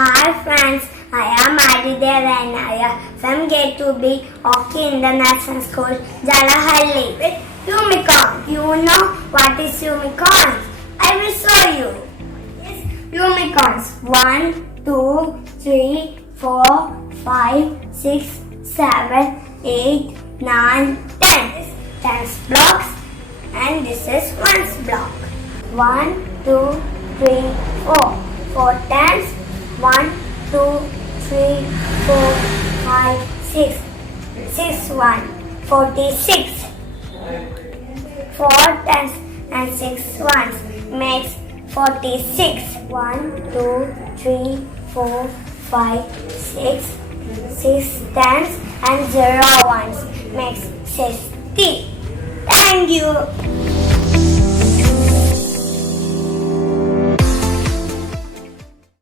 Hi friends, I am Aditya from Grade 2B of International School, Jalahalli with unicorn. You know what is unicorn? I will show you. Yes, unicorns. 1, 2, 3, 4, 5, 6, 7, 8, 9, 10. 10 blocks and this is 1 block. 1, 2, 3, 4. 4 tens. 1, 2, 3, 4, 5, 6. 6, 1, 46. 4 tens and 6 ones makes 46. 1, 2, 3, 4, 5, 6. 6 tens and 0 ones makes 60. Thank you.